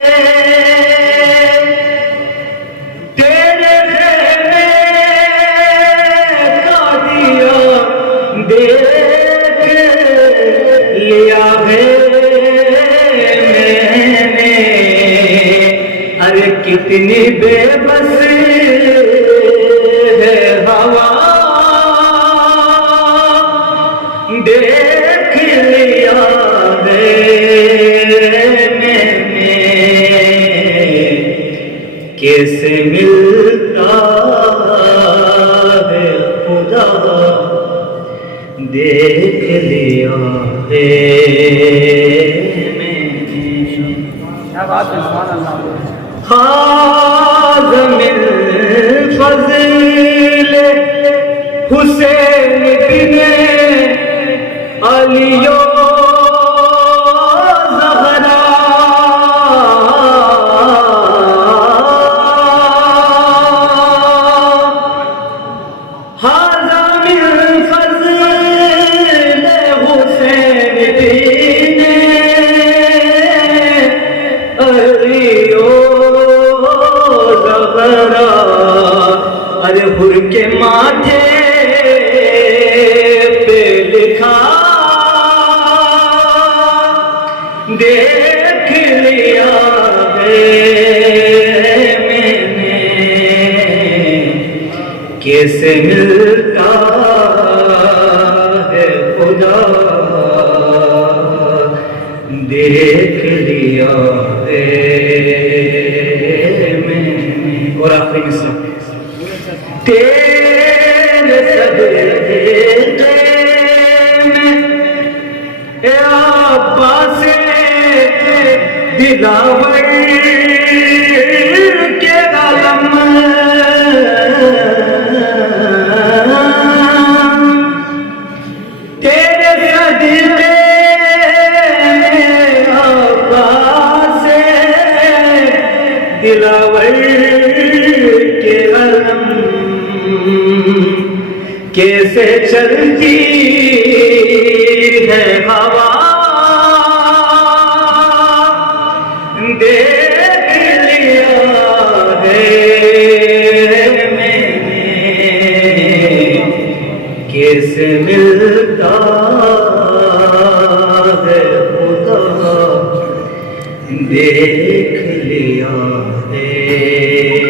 تیرے خیمے کا دیا دیکھ لیا ہے میں نے، ارے کتنی بے بس ہے ہوا، دیکھ لیا ہے میں نے، کیسے ملتا ہے خدا، دیکھ لیا ہے میں نے۔ کیا بات ہے، سبحان اللہ۔ خازم الفضل حسین بن علی و زہرا، خازم الفضل حسین بن علی و زہرا، ارے حر کے ماتھے پہ لکھا، دیکھ لیا ہے میں نے، کیسے ملتا ہے خدا، دیکھ لیا ہے میں نے۔ اور آخری قصہ، تیرے صدقے میں اے عباس دلاور کے عالم، تیرے صدقے میں عباس دلاور کے عالم، کیسے چلتی ہے ہوا، دیکھ لیا ہے میں نے، کیسے ملتا ہے خدا، دیکھ لیا ہے۔